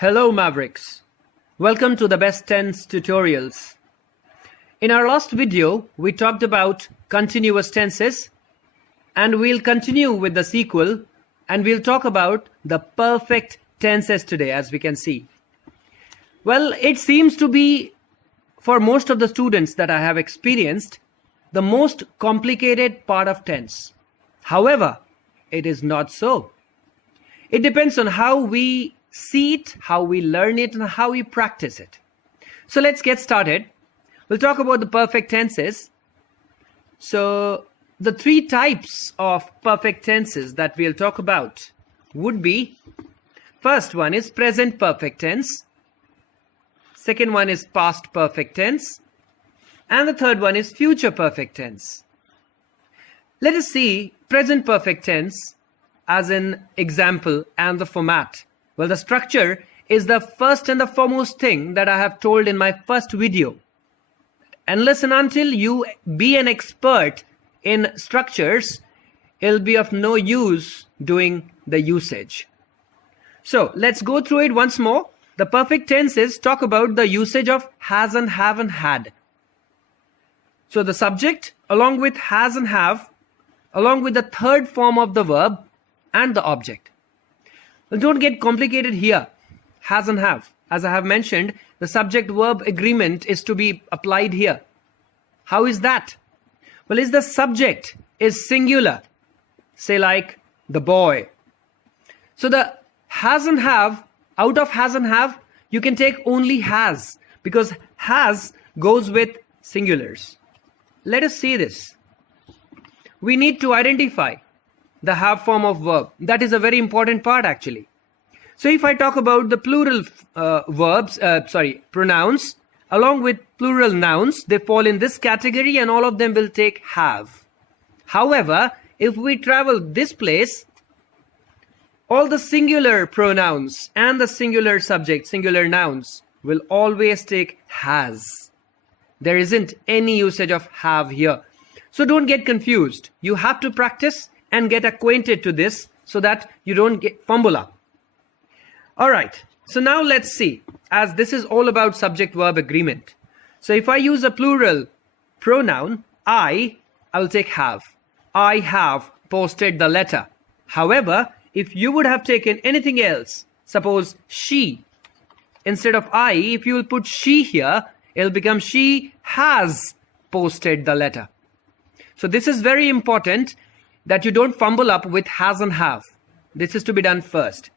Hello Mavericks, welcome to the Best Tense Tutorials. In our last video, we talked about continuous tenses and we'll continue with the sequel and we'll talk about the perfect tenses today, as we can see. Well, it seems to be, for most of the students that I have experienced, the most complicated part of tense. However, it is not so. It depends on how we see it, how we learn it, and how we practice it. So let's get started. We'll talk about the perfect tenses. So the three types of perfect tenses that we'll talk about would be, first one is present perfect tense, second one is past perfect tense, and the third one is future perfect tense. Let us see present perfect tense as an example and the format. Well, the structure is the first and the foremost thing that I have told in my first video. Unless and until you be an expert in structures, it'll be of no use doing the usage. So let's go through it once more. The perfect tenses talk about the usage of has and have and had. So the subject along with has and have, along with the third form of the verb and the object. Well, don't get complicated here. Has and have. As I have mentioned, the subject-verb agreement is to be applied here. How is that? Well, is the subject is singular. Say like the boy. So the has and have, out of has and have, you can take only has, because has goes with singulars. Let us see this. We need to identify the have form of verb. That is a very important part actually. So if I talk about the plural pronouns, along with plural nouns, they fall in this category and all of them will take have. However, if we travel this place, all the singular pronouns and the singular subject, singular nouns will always take has. There isn't any usage of have here. So don't get confused. You have to practice and get acquainted to this so that you don't fumble up. All right, so now let's see, as this is all about subject-verb agreement. So if I use a plural pronoun, I will take have. I have posted the letter. However, if you would have taken anything else, suppose she, instead of I, if you will put she here, it'll become she has posted the letter. So this is very important that you don't fumble up with has and have. This is to be done first.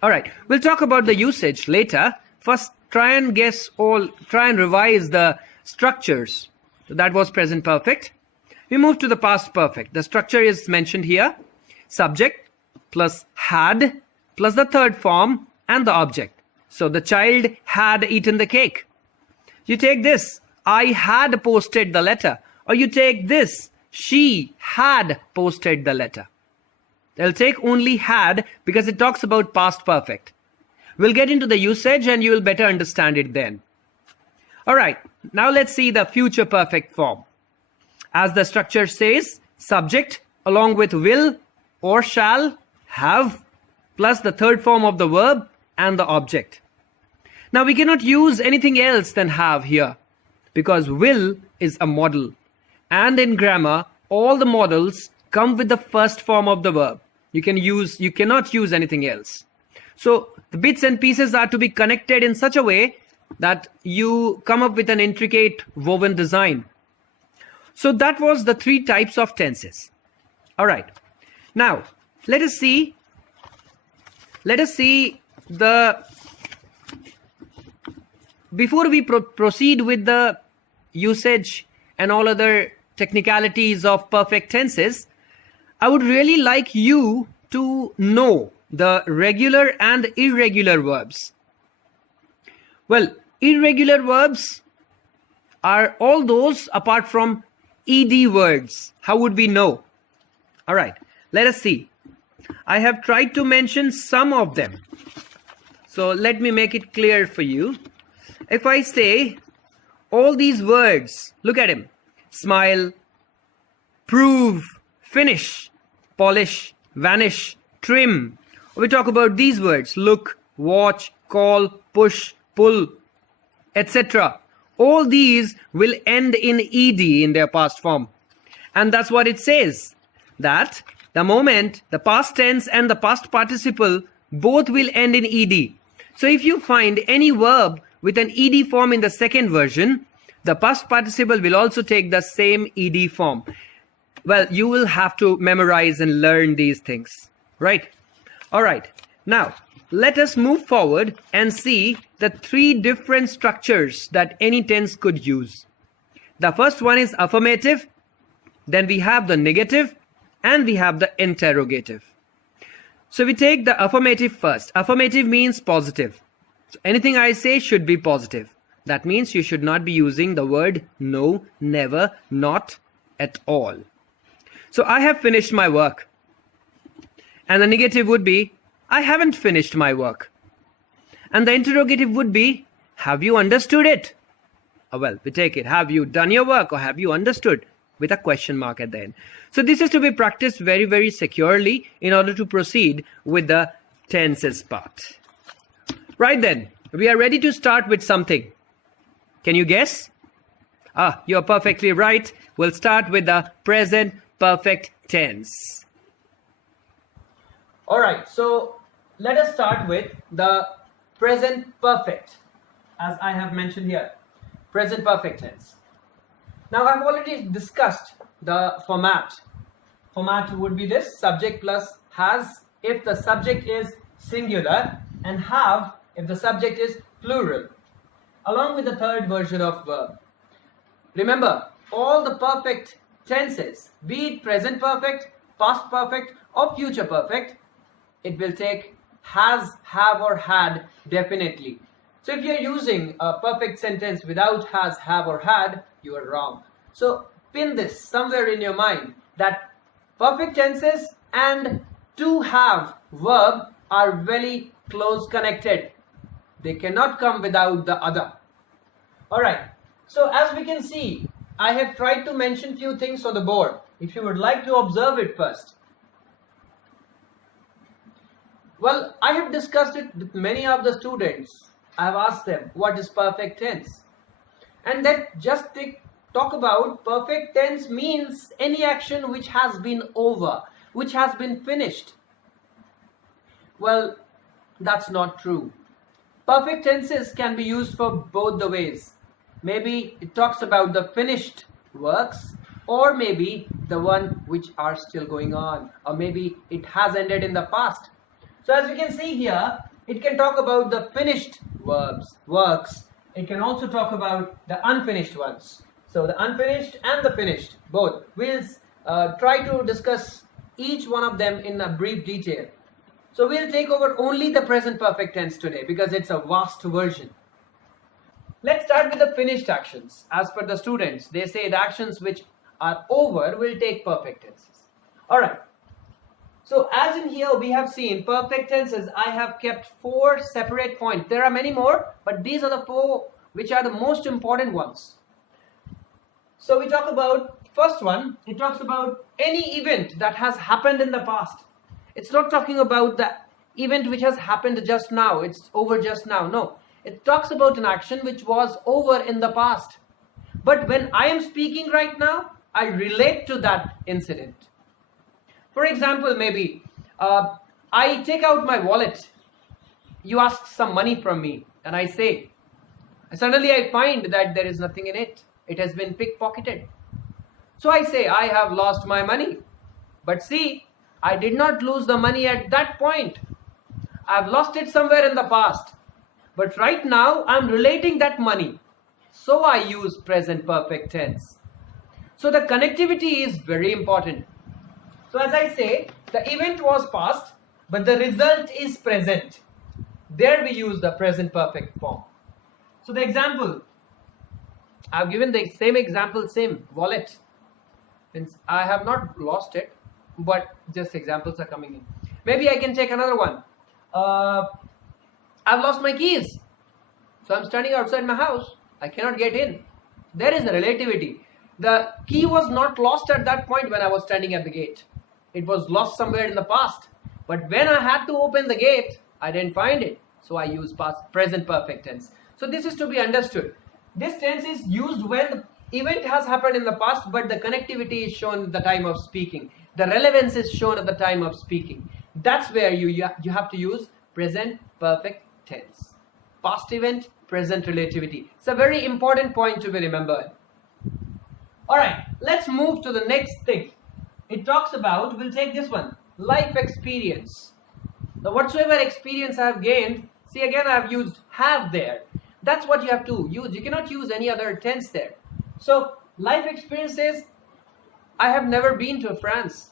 All right, we'll talk about the usage later. First, try and revise the structures. So that was present perfect. We move to the past perfect. The structure is mentioned here. Subject plus had plus the third form and the object. So the child had eaten the cake. You take this, I had posted the letter. Or you take this, she had posted the letter. They'll take only had because it talks about past perfect. We'll get into the usage and you will better understand it then. All right, now let's see the future perfect form. As the structure says, subject along with will or shall have plus the third form of the verb and the object. Now we cannot use anything else than have here because will is a model. And in grammar, all the models come with the first form of the verb. You cannot use anything else. So the bits and pieces are to be connected in such a way that you come up with an intricate woven design. So that was the three types of tenses. All right. Now let us see before we proceed with the usage and all other technicalities of perfect tenses, I would really like you to know the regular and irregular verbs. Well, irregular verbs are all those apart from ed words. How would we know? All right, let us see. I have tried to mention some of them. So let me make it clear for you. If I say all these words, look at him. Smile, prove, finish, polish, vanish, trim. We talk about these words: look, watch, call, push, pull, etc. All these will end in ed in their past form. And that's what it says, that the moment the past tense and the past participle both will end in ed. So if you find any verb with an ed form in the second version, the past participle will also take the same ed form. Well, you will have to memorize and learn these things, right? All right. Now, let us move forward and see the three different structures that any tense could use. The first one is affirmative, then we have the negative, and we have the interrogative. So we take the affirmative first. Affirmative means positive. So anything I say should be positive. That means you should not be using the word no, never, not, at all. So I have finished my work. And the negative would be, I haven't finished my work. And the interrogative would be, have you understood it? Well, we take it, have you done your work or have you understood? With a question mark at the end. So this is to be practiced very, very securely in order to proceed with the tenses part. Right then, we are ready to start with something. Can you guess? You're perfectly right. We'll start with the present perfect tense. All right, so let us start with the present perfect, as I have mentioned here. Present perfect tense. Now, I've already discussed the format. Format would be this: subject plus has if the subject is singular, and have if the subject is plural, along with the third version of verb. Remember, all the perfect tenses, be it present perfect, past perfect, or future perfect, it will take has, have, or had definitely. So if you're using a perfect sentence without has, have, or had, you are wrong. So pin this somewhere in your mind, that perfect tenses and to have verb are very close connected. They cannot come without the other. Alright, so as we can see, I have tried to mention few things on the board. If you would like to observe it first. Well, I have discussed it with many of the students. I have asked them, what is perfect tense? And then just talk about perfect tense means any action which has been over, which has been finished. Well, that's not true. Perfect tenses can be used for both the ways. Maybe it talks about the finished works, or maybe the one which are still going on, or maybe it has ended in the past. So as you can see here, it can talk about the finished works. It can also talk about the unfinished ones. So the unfinished and the finished, both. We'll try to discuss each one of them in a brief detail. So we'll take over only the present perfect tense today because it's a vast version. Let's start with the finished actions. As per the students, they say the actions which are over will take perfect tenses. Alright. So as in here we have seen perfect tenses, I have kept 4 separate points. There are many more, but these are the 4 which are the most important ones. So we talk about first one, it talks about any event that has happened in the past. It's not talking about the event which has happened just now, it's over just now. No, it talks about an action which was over in the past. But when I am speaking right now, I relate to that incident. For example, maybe I take out my wallet. You ask some money from me and I say, suddenly I find that there is nothing in it. It has been pickpocketed. So I say, I have lost my money. But see, I did not lose the money at that point. I've lost it somewhere in the past. But right now, I'm relating that money. So I use present perfect tense. So the connectivity is very important. So as I say, the event was past, but the result is present. There we use the present perfect form. So the example, I've given the same example, same wallet. Means I have not lost it, but just examples are coming in. Maybe I can take another one. I've lost my keys. So I'm standing outside my house. I cannot get in. There is a relativity. The key was not lost at that point when I was standing at the gate. It was lost somewhere in the past. But when I had to open the gate, I didn't find it. So I use present perfect tense. So this is to be understood. This tense is used when the event has happened in the past, but the connectivity is shown at the time of speaking. The relevance is shown at the time of speaking. That's where you have to use present perfect tense. Past event, present relativity. It's a very important point to be remembered. Alright, let's move to the next thing. It talks about, we'll take this one, life experience. Now whatsoever experience I have gained, see again I have used have there. That's what you have to use. You cannot use any other tense there. So life experience says, I have never been to France.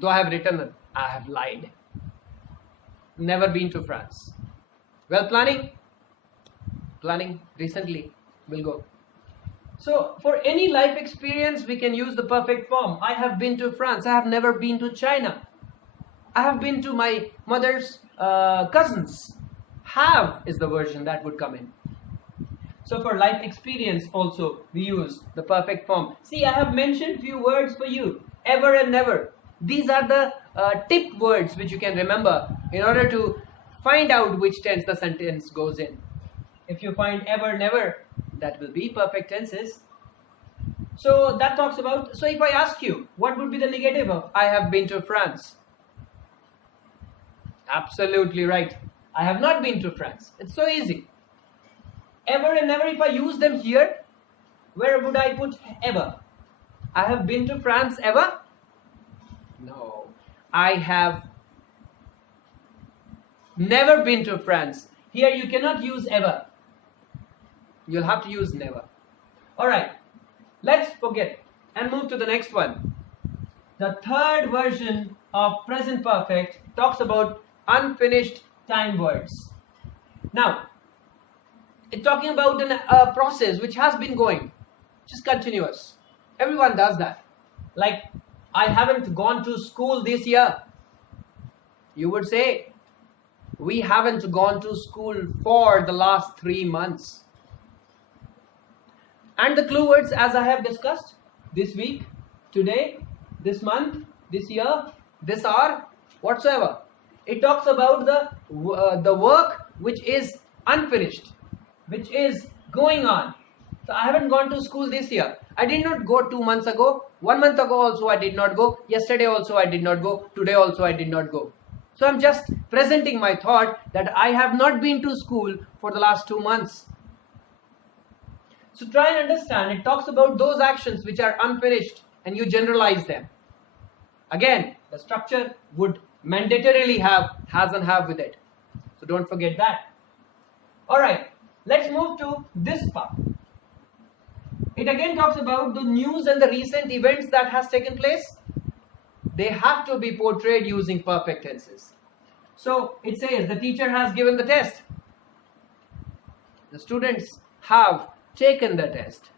Though I have written, I have lied. Never been to France. Well, planning recently, we'll go. So for any life experience, we can use the perfect form. I have been to France. I have never been to China. I have been to my mother's cousins. Have is the version that would come in. So for life experience also, we use the perfect form. See, I have mentioned few words for you. Ever and never. These are the tip words which you can remember in order to find out which tense the sentence goes in. If you find ever, never, that will be perfect tenses. So that talks about, so if I ask you, what would be the negative of I have been to France? Absolutely right. I have not been to France. It's so easy. Ever and never, if I use them here, where would I put ever? I have been to France ever? No. I have never been to France. Here you cannot use ever. You'll have to use never. Alright, let's forget and move to the next one. The third version of present perfect talks about unfinished time words. Now, it's talking about a process which has been going, just continuous. Everyone does that. Like, I haven't gone to school this year. You would say, we haven't gone to school for the last 3 months. And the clue words, as I have discussed, this week, today, this month, this year, this hour, whatsoever. It talks about the work which is unfinished, which is going on. So I haven't gone to school this year. I did not go 2 months ago. 1 month ago also I did not go. Yesterday also I did not go. Today also I did not go. So I'm just presenting my thought that I have not been to school for the last 2 months. So try and understand. It talks about those actions which are unfinished and you generalize them. Again, the structure would mandatorily have has and have with it. So don't forget that. Alright, let's move to this part. It again talks about the news and the recent events that has taken place. They have to be portrayed using perfect tenses. So it says the teacher has given the test. The students have taken the test.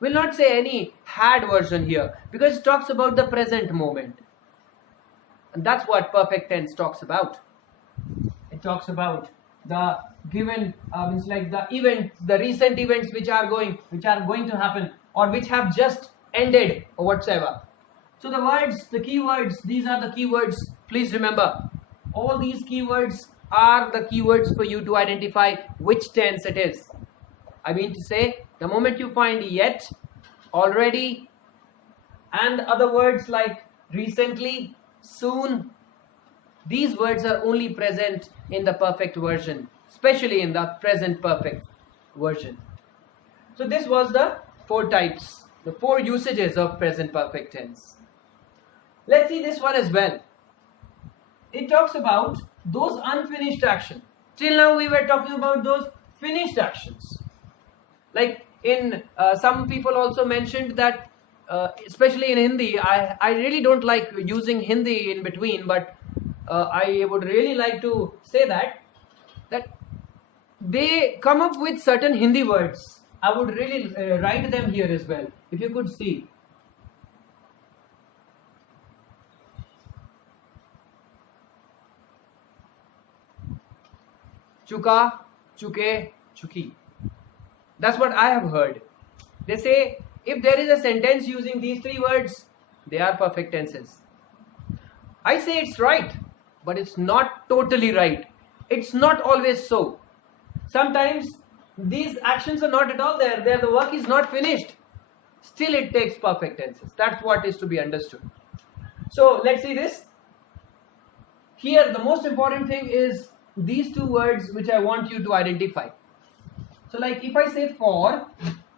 We'll not say any had version here because it talks about the present moment. And that's what perfect tense talks about. It talks about the given means like the events, the recent events which are going to happen or which have just ended or whatsoever. So the words, the keywords, these are the keywords. Please remember, all these keywords are the keywords for you to identify which tense it is. I mean to say, the moment you find yet, already, and other words like recently, soon, these words are only present in the perfect version, especially in the present perfect version. So this was the 4 types, the 4 usages of present perfect tense. Let's see this one as well. It talks about those unfinished actions. Till now we were talking about those finished actions. Like in some people also mentioned that especially in Hindi, I really don't like using Hindi in between, but I would really like to say that they come up with certain Hindi words. I would really write them here as well. If you could see. Chuka, chuke, chuki. That's what I have heard. They say if there is a sentence using these 3 words, they are perfect tenses. I say it's right, but it's not totally right. It's not always so. Sometimes these actions are not at all there. The work is not finished. Still it takes perfect tenses. That's what is to be understood. So let's see this. Here the most important thing is these two words which I want you to identify. So like if I say for,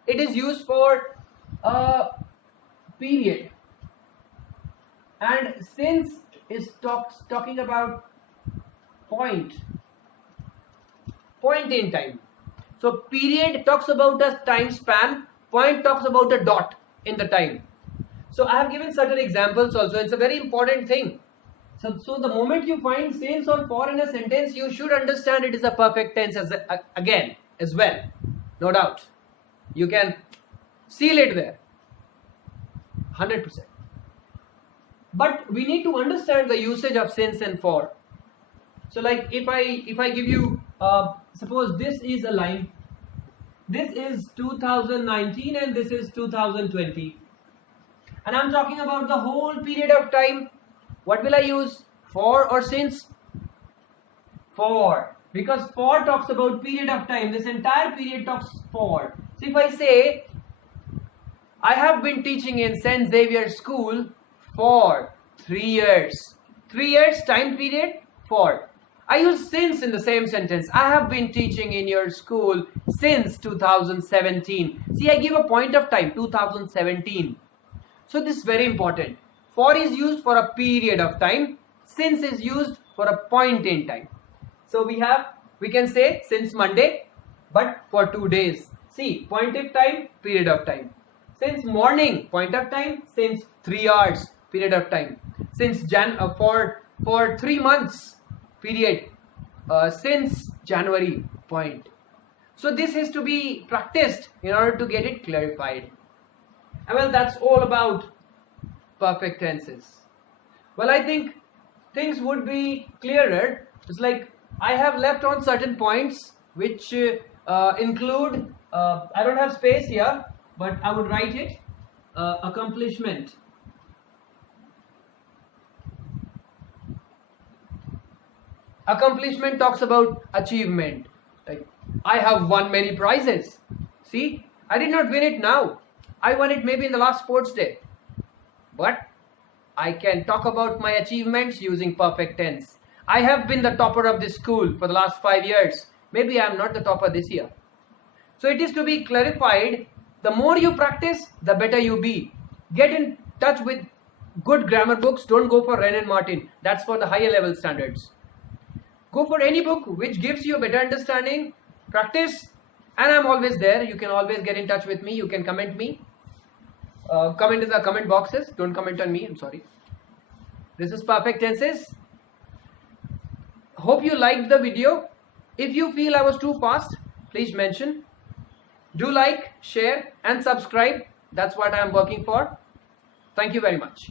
it is used for a period. And since is talking about point in time. So period talks about a time span, point talks about a dot in the time. So I have given certain examples also. It's a very important thing. So the moment you find since or for in a sentence, you should understand it is a perfect tense again as well. No doubt. You can seal it there. 100%. But we need to understand the usage of since and for. So like if I give you suppose this is a line, this is 2019 and this is 2020, and I'm talking about the whole period of time. What will I use, for or since? For, because for talks about period of time. This entire period talks for. So if I say I have been teaching in St. Xavier School for 3 years. 3 years time period, for. I use since in the same sentence. I have been teaching in your school since 2017. See, I give a point of time, 2017. So this is very important. For is used for a period of time. Since is used for a point in time. So we can say since Monday, but for 2 days. See, point of time, period of time. Since morning, point of time. Since 3 hours, period of time. Since for 3 months, period. Since January, point. So this has to be practiced in order to get it clarified. And well, that's all about perfect tenses. Well, I think things would be clearer. It's like I have left on certain points which include, I don't have space here, but I would write it, accomplishment. Accomplishment talks about achievement. Like, I have won many prizes. See, I did not win it now. I won it maybe in the last sports day. But I can talk about my achievements using perfect tense. I have been the topper of this school for the last 5 years. Maybe I am not the topper this year. So it is to be clarified. The more you practice, the better you be. Get in touch with good grammar books. Don't go for Wren and Martin. That's for the higher level standards. Go for any book which gives you a better understanding. Practice. And I'm always there. You can always get in touch with me. You can comment me. Comment in the comment boxes. Don't comment on me. I'm sorry. This is perfect tenses. Hope you liked the video. If you feel I was too fast, please mention. Do like, share and subscribe. That's what I am working for. Thank you very much.